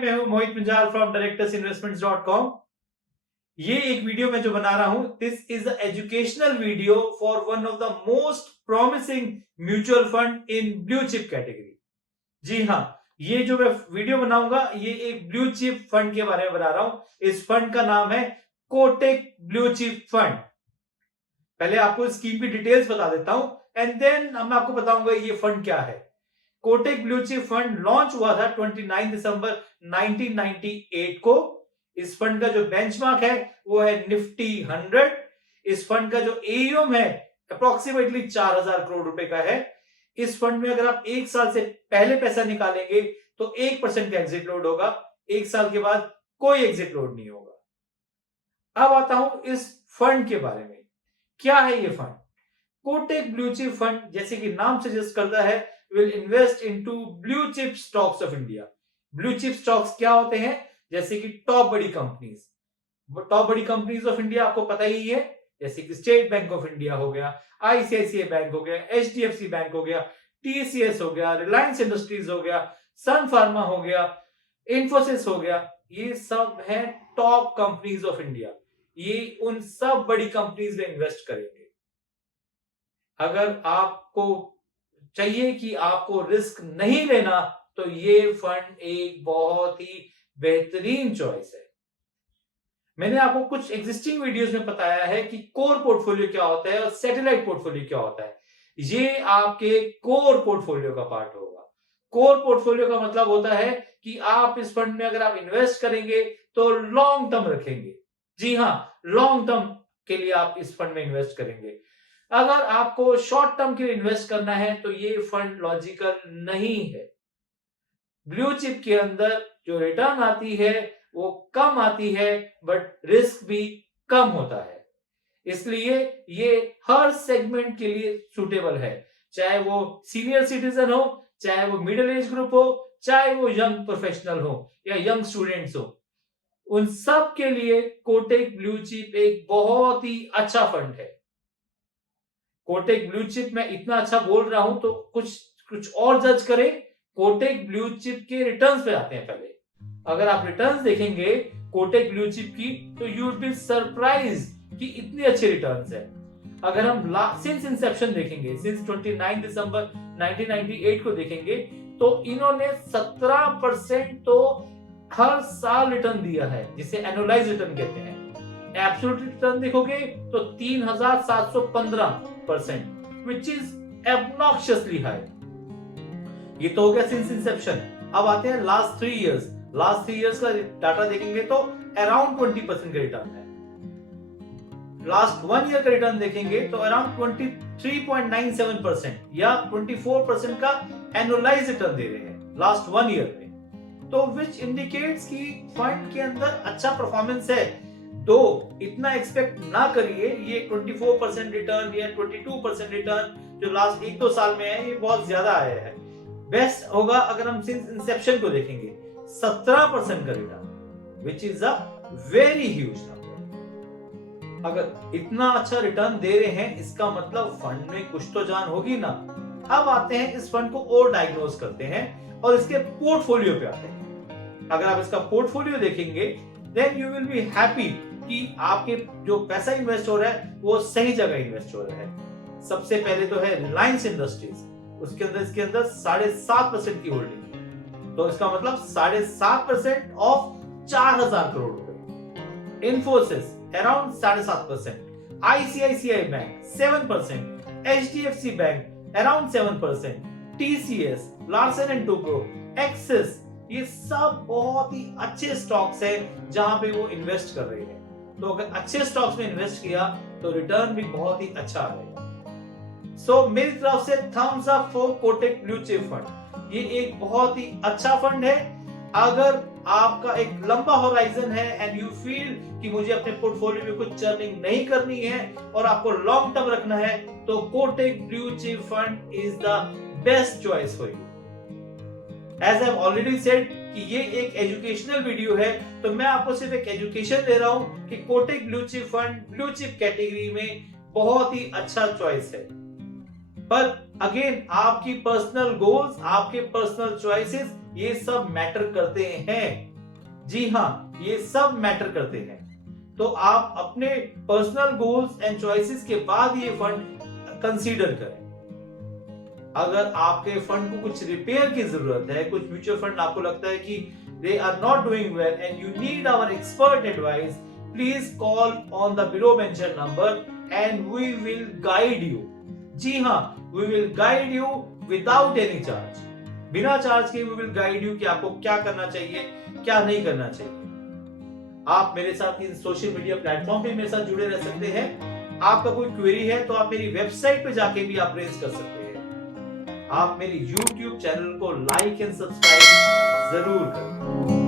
मैं हूं मोहित Munjal from directorsinvestments.com। ये एक वीडियो मैं जो बना रहा हूं, this is a educational video for one of the most promising mutual fund in blue chip category. जी हाँ, ये जो मैं वीडियो बनाऊंगा ये एक ब्लू चिप फंड के बारे में बना रहा हूं। इस फंड का नाम है कोटक ब्लू चिप फंड। पहले आपको स्कीम की डिटेल्स बता देता हूं एंड देन मैं आपको बताऊंगा ये फंड क्या है। Kotak blue chip fund launch हुआ था 29 दिसंबर 1998 को। इस फंड का जो बेंचमार्क है वो है निफ्टी 100। इस फंड का जो एयूएम है अप्रोक्सीमेटली 4000 करोड़ रुपए का है। इस फंड में अगर आप एक साल से पहले पैसा निकालेंगे तो 1% का एग्जिट लोड होगा, एक साल के बाद कोई एग्जिट लोड नहीं होगा। अब आता हूं इस फंड के बारे में। क्या है ये fund? Kotak blue chip fund जैसे कि नाम सजेस्ट करता है will invest into blue chip stocks of India। Blue chip stocks क्या होते हैं? जैसे कि टॉप बड़ी कंपनीज ऑफ इंडिया आपको पता ही है, जैसे कि स्टेट बैंक ऑफ इंडिया हो गया, आईसीआईसीआई बैंक हो गया, एचडीएफसी बैंक हो गया, टीसीएस हो गया, रिलायंस इंडस्ट्रीज हो गया, सन फार्मा हो गया, इंफोसिस हो गया। ये सब है टॉप कंपनीज ऑफ इंडिया। ये उन सब बड़ी कंपनीज में इन्वेस्ट करेंगे। अगर आपको चाहिए कि आपको रिस्क नहीं लेना तो ये फंड एक बहुत ही बेहतरीन चॉइस है। मैंने आपको कुछ एग्जिस्टिंग वीडियोस में बताया है कि कोर पोर्टफोलियो क्या होता है और सैटेलाइट पोर्टफोलियो क्या होता है। ये आपके कोर पोर्टफोलियो का पार्ट होगा। कोर पोर्टफोलियो का मतलब होता है कि आप इस फंड में अगर आप इन्वेस्ट करेंगे तो लॉन्ग टर्म रखेंगे। जी हाँ, लॉन्ग टर्म के लिए आप इस फंड में इन्वेस्ट करेंगे। अगर आपको शॉर्ट टर्म के लिए इन्वेस्ट करना है तो ये फंड लॉजिकल नहीं है। ब्लू चिप के अंदर जो रिटर्न आती है वो कम आती है बट रिस्क भी कम होता है, इसलिए ये हर सेगमेंट के लिए सूटेबल है। चाहे वो सीनियर सिटीजन हो, चाहे वो मिडिल एज ग्रुप हो, चाहे वो यंग प्रोफेशनल हो या यंग स्टूडेंट्स हो, उन सब के लिए कोटक ब्लू चिप एक बहुत ही अच्छा फंड है। कोटक ब्लू चिप में इतना अच्छा बोल रहा हूं तो कुछ और जज करें। कोटक ब्लू चिप के रिटर्न्स पे आते हैं। पहले अगर आप रिटर्न्स देखेंगे कोटक ब्लू चिप की तो यू विल बी सरप्राइज कि इतने अच्छे रिटर्न्स है। अगर हम सिंस इंसेप्शन देखेंगे, सिंस 29 दिसंबर 1998 को देखेंगे तो इन्होंने 17% तो हर साल रिटर्न दिया है, जिसे एनुअलाइज रिटर्न कहते हैं। एब्सोल्यूट रिटर्न देखोगे तो 3715%, विच इज एब्नॉक्शियसली हाई। ये तो हो गया सिंस इंसेप्शन। अब आते हैं लास्ट 3 इयर्स। लास्ट 3 इयर्स का डाटा देखेंगे तो अराउंड 20% का रिटर्न है। लास्ट 1 ईयर का रिटर्न देखेंगे तो अराउंड 23.97% या 24% का एनुअलाइज रिटर्न दे रहे हैं लास्ट 1 ईयर में, तो विच इंडिकेट्स कि फंड के अंदर अच्छा परफॉर्मेंस है। तो इतना एक्सपेक्ट ना करिए। ये 24% रिटर्न या 22% रिटर्न जो लास्ट 1-2 साल में है ये बहुत ज्यादा आया है। बेस्ट होगा अगर हम सिंस इंसेप्शन को देखेंगे 17% का return, which is a very huge number. अगर इतना अच्छा रिटर्न दे रहे हैं इसका मतलब फंड में कुछ तो जान होगी ना। अब आते हैं इस फंड को और डायग्नोज करते हैं और इसके पोर्टफोलियो पे आते हैं। अगर आप इसका पोर्टफोलियो देखेंगे then you will be happy कि आपके जो पैसा इन्वेस्ट हो रहा है वो सही जगह इन्वेस्ट हो रहा है। सबसे पहले तो है रिलायंस इंडस्ट्रीज, उसके अंदर इसके अंदर 7.5% की होल्डिंग है, तो इसका मतलब 7.5% ऑफ 4000 करोड़ रुपए। Infosys around 7.5%, ICICI bank 7%, HDFC bank around 7%, TCS, Larsen and Toubro, axis, ये सब बहुत ही अच्छे स्टॉक्स हैं जहां पे वो इन्वेस्ट कर रहे हैं। तो अगर अच्छे स्टॉक्स में इन्वेस्ट किया तो रिटर्न भी बहुत ही अच्छा आएगा। सो मेरी तरफ से thumbs up for Kotak blue chip fund. ये एक बहुत ही अच्छा फंड है। अगर आपका एक लंबा होराइजन है एंड यू फील कि मुझे अपने पोर्टफोलियो में कुछ चर्निंग नहीं करनी है और आपको लॉन्ग टर्म रखना है तो Kotak blue chip fund is the best choice for you. As I have already said कि ये एक एजुकेशनल वीडियो है, तो मैं आपको सिर्फ एक एजुकेशन दे रहा हूं कि Kotak blue chip fund blue chip category में बहुत ही अच्छा चॉइस है। पर अगेन आपकी पर्सनल गोल्स, आपके पर्सनल चॉइसेस ये सब मैटर करते हैं। जी हाँ, ये सब मैटर करते हैं। तो आप अपने पर्सनल गोल्स एंड चॉइसेस के बाद ये फंड कंसीडर करें। अगर आपके फंड को कुछ रिपेयर की जरूरत है, कुछ म्यूचुअल फंड आपको लगता है कि they are not doing well and you need our expert advice, please call on the below mention number and we will guide you. जी हाँ, we will guide you without any charge. बिना charge के we will guide you कि आपको क्या करना चाहिए, क्या नहीं करना चाहिए। आप मेरे साथ इन सोशल मीडिया प्लेटफॉर्म पे मेरे साथ जुड़े रह सकते हैं। आपका कोई क्वेरी है तो आप मेरी वेबसाइट पे जाके भी आप रेज कर सकते हैं। आप मेरी YouTube चैनल को लाइक एंड सब्सक्राइब जरूर करें।